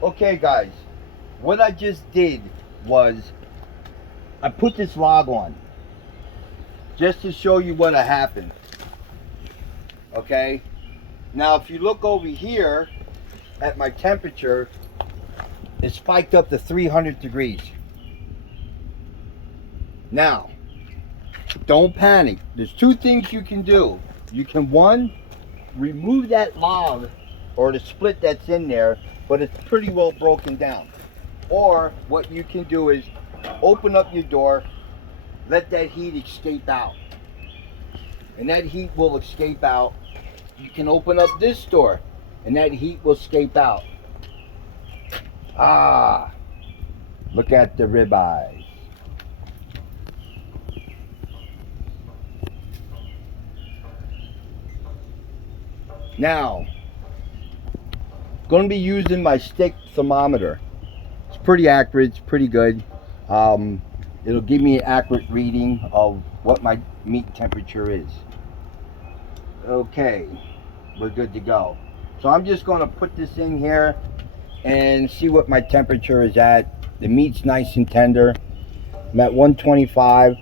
Okay, guys, what I just did was I put this log on just to show you what happened. Okay, now if you look over here at my temperature, it spiked up to 300 degrees. Now, don't panic. There's two things you can do. You can, one, remove that log or the split that's in there, but it's pretty well broken down. Or what you can do is open up your door, let that heat escape out. And that heat will escape out. You can open up this door and that heat will escape out. Ah, look at the ribeyes. Now, going to be using my stick thermometer. It's pretty accurate, it's pretty good. It'll give me an accurate reading of what my meat temperature is. Okay, we're good to go. So I'm just going to put this in here and see what my temperature is at. The meat's nice and tender. I'm at 125,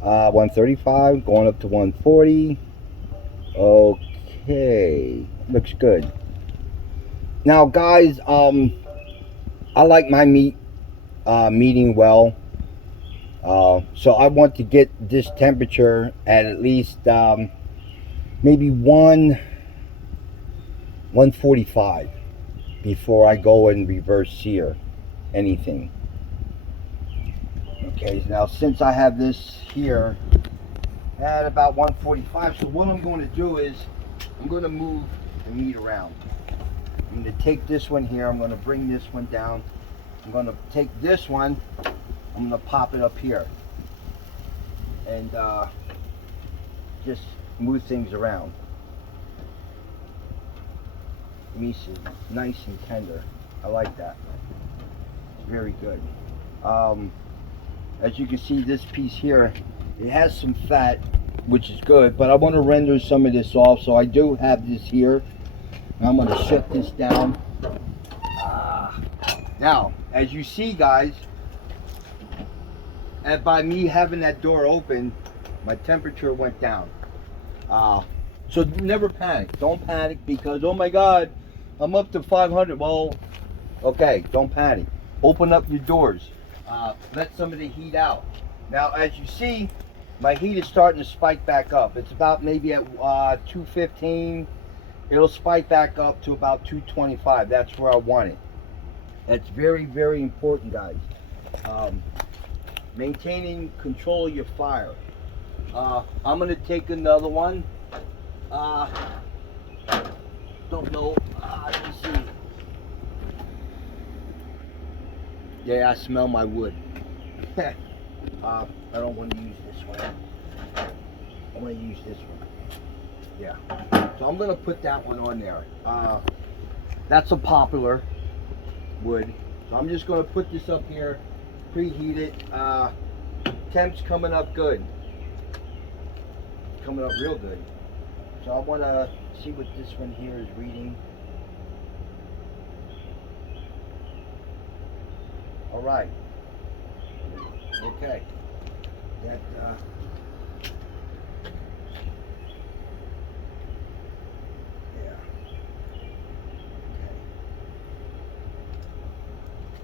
135, going up to 140. Okay, looks good. Now, guys, I like my meat meating well. So I want to get this temperature at least maybe 145 before I go and reverse sear anything. Okay, now since I have this here at about 145, so what I'm going to do is I'm going to move the meat around. I'm going to take this one here, I'm going to bring this one down. I'm going to take this one, I'm going to pop it up here and just move things around. Meat is nice and tender. I like that. It's very good. As you can see, this piece here, it has some fat, which is good, but I want to render some of this off, so I do have this here. And I'm going to shut this down. Now, as you see, guys, and by me having that door open, my temperature went down. So never panic. Don't panic because, oh my God, I'm up to 500. Well, okay, don't panic. Open up your doors. Let some of the heat out. Now, as you see, my heat is starting to spike back up. It's about maybe at 215. It'll spike back up to about 225. That's where I want it. That's very, very important, guys. Maintaining control of your fire. I'm going to take another one. Don't know. Let me see. Yeah, I smell my wood. I don't want to use this one. I want to use this one. Yeah. So I'm going to put that one on there. That's a poplar wood. So I'm just going to put this up here, preheat it. Temp's coming up good. Coming up real good. So I want to see what this one here is reading. All right. Okay. That yeah. Okay.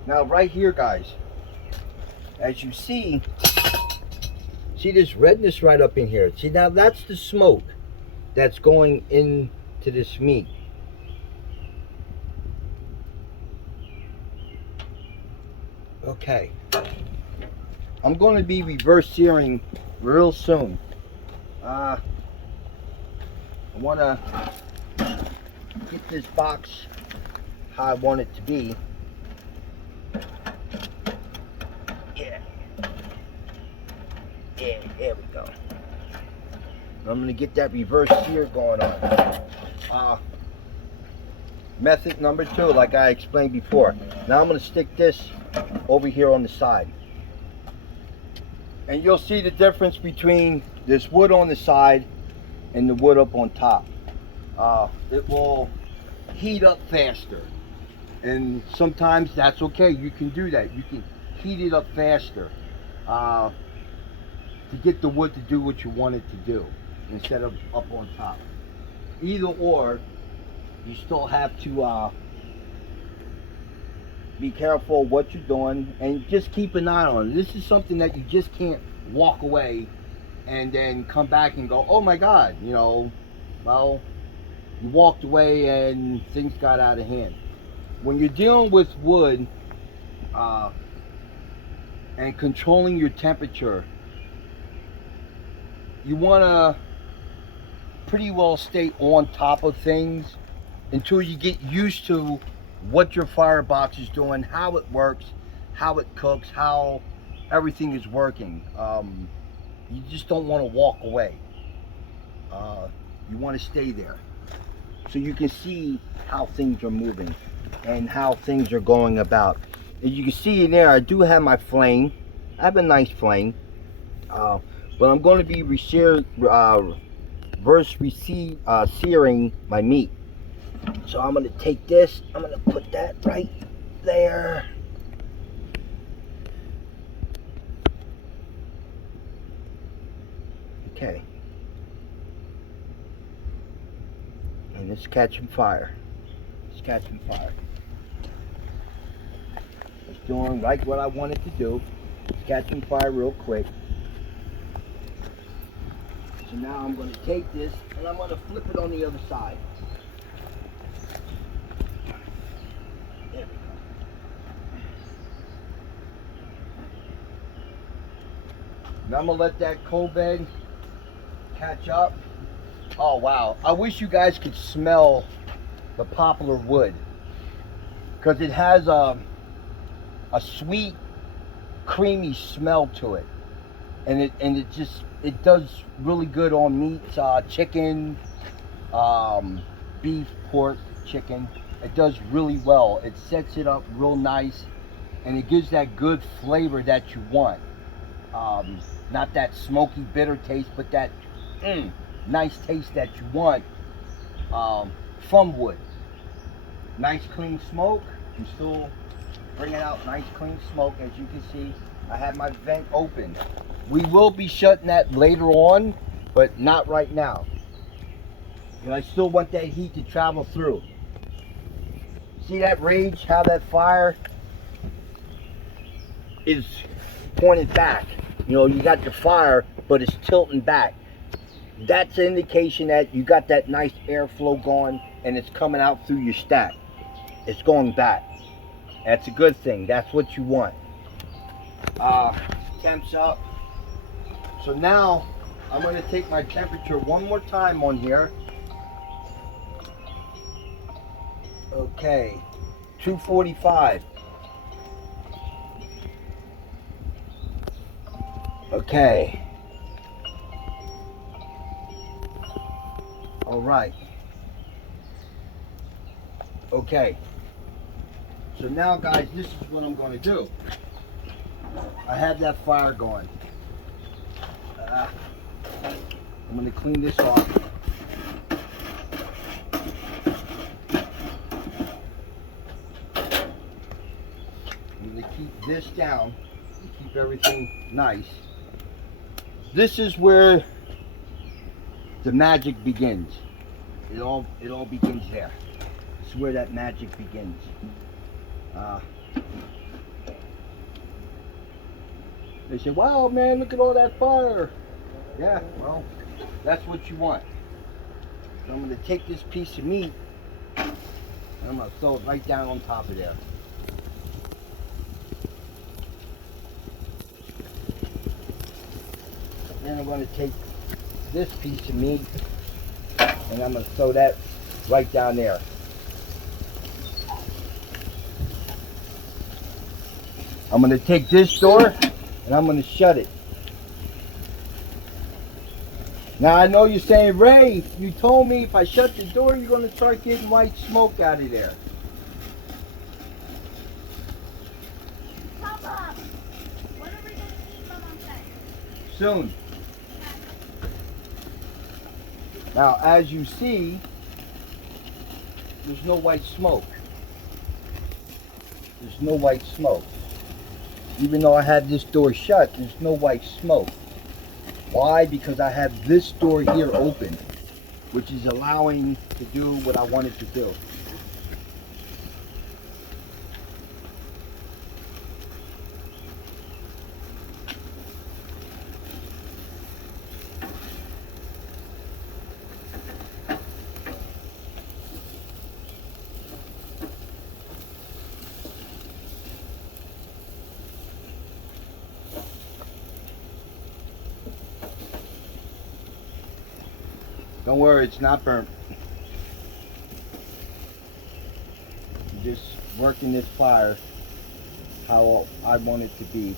Now right here, guys, as you see this redness right up in here. See, now that's the smoke that's going into this meat. Okay. I'm going to be reverse searing real soon. I want to get this box how I want it to be. Yeah. Yeah, there we go. I'm going to get that reverse sear going on. Method number 2, like I explained before. Now I'm going to stick this over here on the side. And you'll see the difference between this wood on the side and the wood up on top. It will heat up faster. And sometimes that's okay. You can do that. You can heat it up faster uh, to get the wood to do what you want it to do instead of up on top. Either or, you still have to be careful what you're doing and just keep an eye on it. This is something that you just can't walk away and then come back and go, oh my God, you know, well, you walked away and things got out of hand. When you're dealing with wood and controlling your temperature, you want to pretty well stay on top of things until you get used to what your firebox is doing, how it works, how it cooks, how everything is working. You just don't want to walk away. You want to stay there so you can see how things are moving and how things are going about. As you can see in there, I do have my flame. I have a nice flame, but I'm going to be searing my meat. So I'm going to take this, I'm going to put that right there. Okay. And it's catching fire. It's catching fire. It's doing like what I wanted to do. It's catching fire real quick. So now I'm going to take this and I'm going to flip it on the other side. There we go. Now I'm going to let that coal bed catch up. Oh wow, I wish you guys could smell the poplar wood, because it has a sweet, creamy smell to it, and it does really good on meats, chicken, beef, pork, chicken. It does really well. It sets it up real nice, and it gives that good flavor that you want. Not that smoky, bitter taste, but that nice taste that you want from wood. Nice clean smoke. I'm still bringing out nice clean smoke. As you can see, I have my vent open. We will be shutting that later on, but not right now. And I still want that heat to travel through. See that rage, how that fire is pointed back. You know, you got the fire, but it's tilting back. That's an indication that you got that nice airflow going and it's coming out through your stack. It's going back. That's a good thing. That's what you want. Temps up. So now I'm going to take my temperature one more time on here. Okay, 245. Okay. All right. Okay. So now, guys, this is what I'm going to do. I have that fire going. I'm going to clean this off. I'm going to keep this down and keep everything nice. This is where the magic begins. It all begins there. This is where that magic begins. They say, wow, man, look at all that fire. Yeah, well, that's what you want. So I'm going to take this piece of meat and I'm going to throw it right down on top of there. Then I'm going to take this piece of meat and I'm going to throw that right down there. I'm going to take this door and I'm going to shut it. Now I know you're saying, Ray, you told me if I shut the door you're going to start getting white smoke out of there. Papa, when are we going to eat Mom on set? Soon. Now as you see, there's no white smoke. there's no white smoke. Even though I have this door shut, there's no white smoke. Why? Because I have this door here open, which is allowing to do what I wanted to do. Don't worry, it's not burnt. I'm just working this fire how I want it to be.